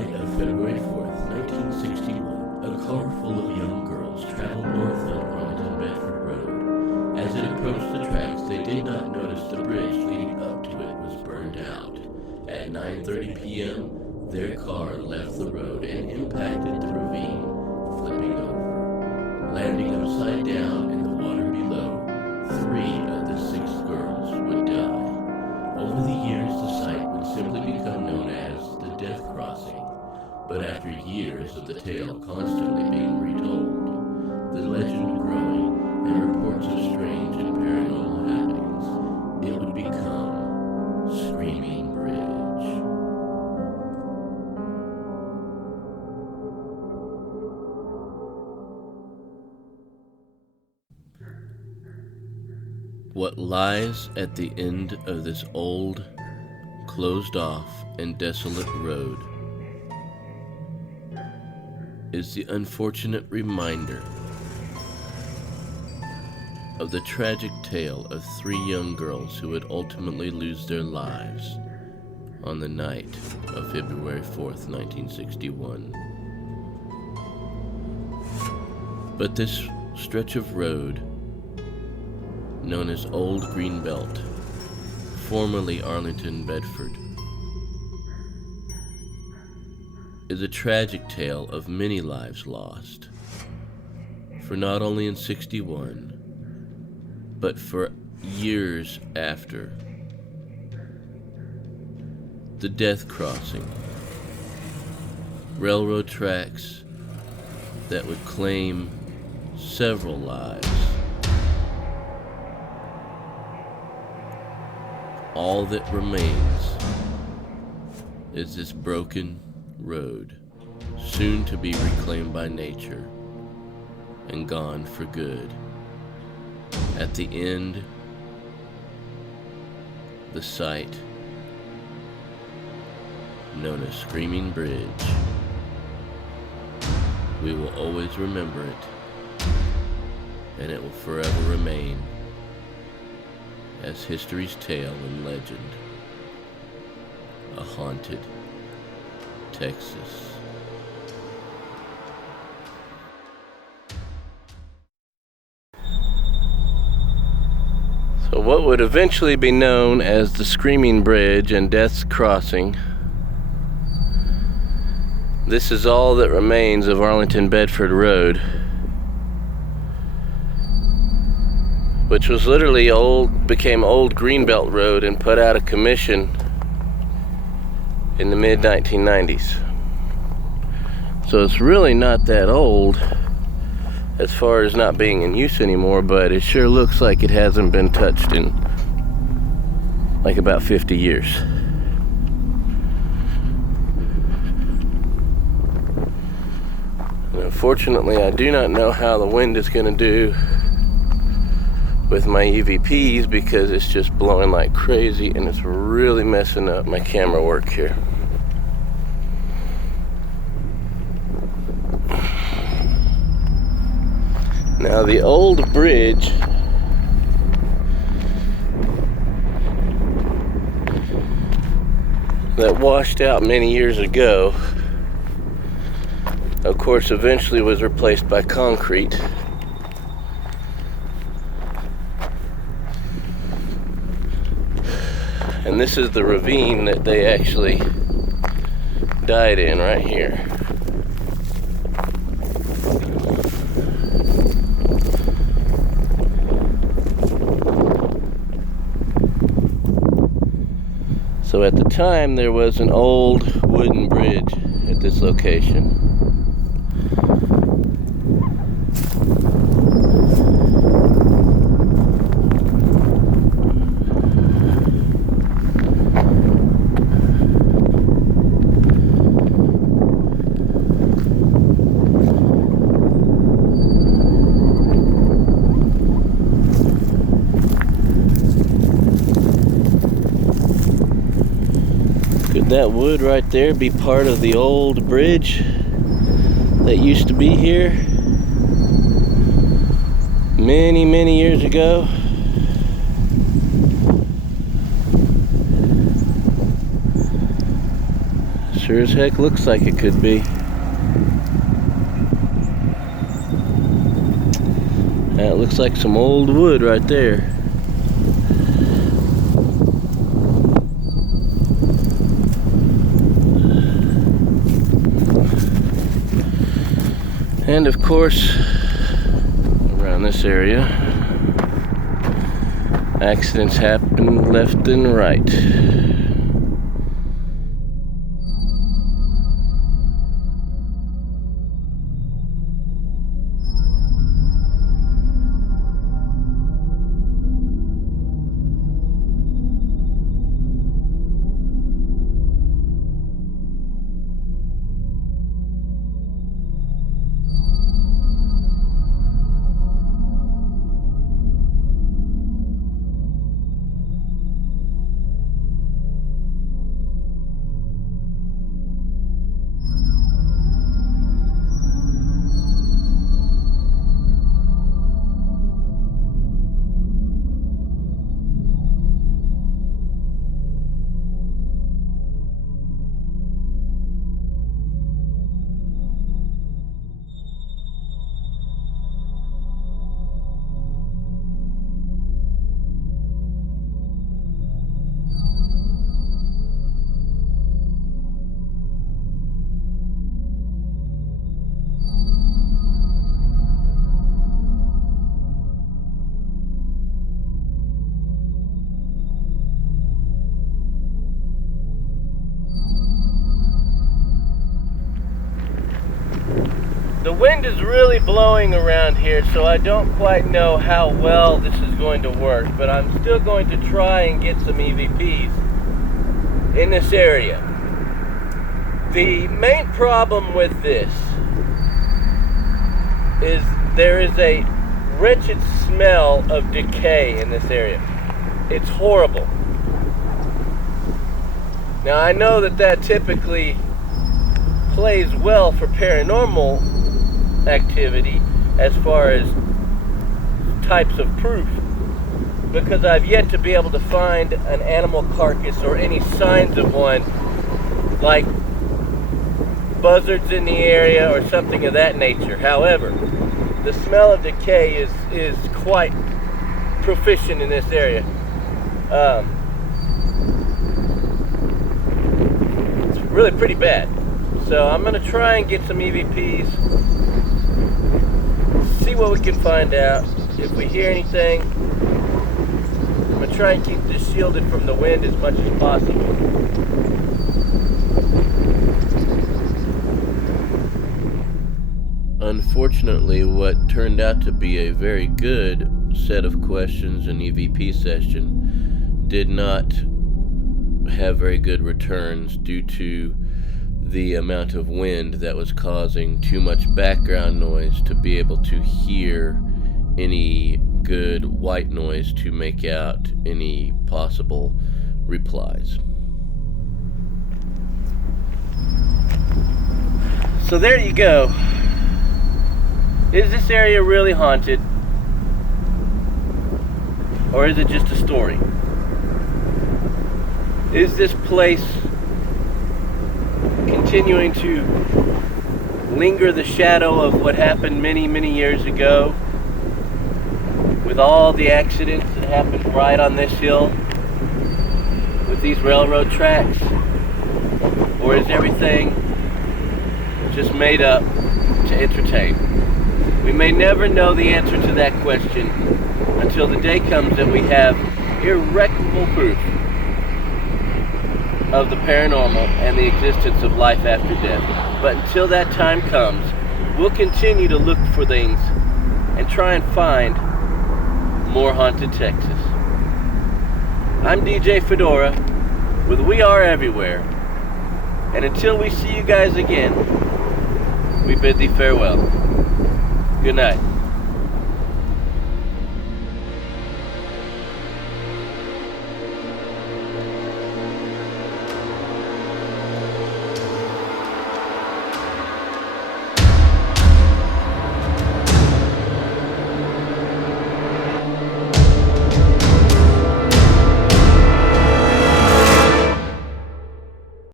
night of February 4th, 1961, a car full of young girls traveled northbound Arlington-Bedford Road. As it approached the tracks, they did not notice the bridge leading up to it was burned out. At 9:30 p.m., their car left the road and impacted the ravine, flipping over. Landing upside down in the water below, 3 of the 6 girls would die. Over the years, the site would simply become known as the Death Crossing. But after years of the tale constantly being retold, the legend growing, and reports of strange and paranormal happenings, it would become Screaming Bridge. What lies at the end of this old, closed-off, and desolate road is the unfortunate reminder of the tragic tale of 3 young girls who would ultimately lose their lives on the night of February 4th, 1961. But this stretch of road, known as Old Greenbelt, formerly Arlington-Bedford, is a tragic tale of many lives lost. For not only in 61, but for years after. The Death Crossing, railroad tracks that would claim several lives. All that remains is this broken road, soon to be reclaimed by nature and gone for good. At the end, the site known as Screaming Bridge. We will always remember it, and it will forever remain as history's tale and legend, a haunted Texas. So what would eventually be known as the Screaming Bridge and Death's Crossing, this is all that remains of Arlington-Bedford Road, which was literally became Old Greenbelt Road and put out of commission in the mid-1990s. So it's really not that old as far as not being in use anymore, but it sure looks like it hasn't been touched in like about 50 years. And unfortunately, I do not know how the wind is going to do with my EVPs because it's just blowing like crazy and it's really messing up my camera work here. Now the old bridge that washed out many years ago, of course, eventually was replaced by concrete. And this is the ravine that they actually died in right here. So at the time, there was an old wooden bridge at this location. That wood right there be part of the old bridge that used to be here many years ago. It's Sure as heck looks like it could be. That looks like some old wood right there. And of course, around this area, accidents happen left and right. The wind is really blowing around here, so I don't quite know how well this is going to work, but I'm still going to try and get some EVPs in this area. The main problem with this is there is a wretched smell of decay in this area. It's horrible. Now I know that typically plays well for paranormal activity as far as types of proof, because I've yet to be able to find an animal carcass or any signs of one, like buzzards in the area or something of that nature. However, the smell of decay is quite proficient in this area. It's really pretty bad. So I'm going to try and get some EVPs, see what we can find out. If we hear anything, I'm going to try and keep this shielded from the wind as much as possible. Unfortunately, what turned out to be a very good set of questions and EVP session did not have very good returns due to the amount of wind that was causing too much background noise to be able to hear any good white noise to make out any possible replies. So there you go. Is this area really haunted? Or is it just a story? Is this place continuing to linger the shadow of what happened many, many years ago, with all the accidents that happened right on this hill with these railroad tracks? Or is everything just made up to entertain? We may never know the answer to that question until the day comes that we have irrecoverable proof of the paranormal and the existence of life after death. But until that time comes, we'll continue to look for things and try and find more haunted Texas. I'm DJ Fedora with We Are Everywhere, and until we see you guys again, we bid thee farewell. Good night.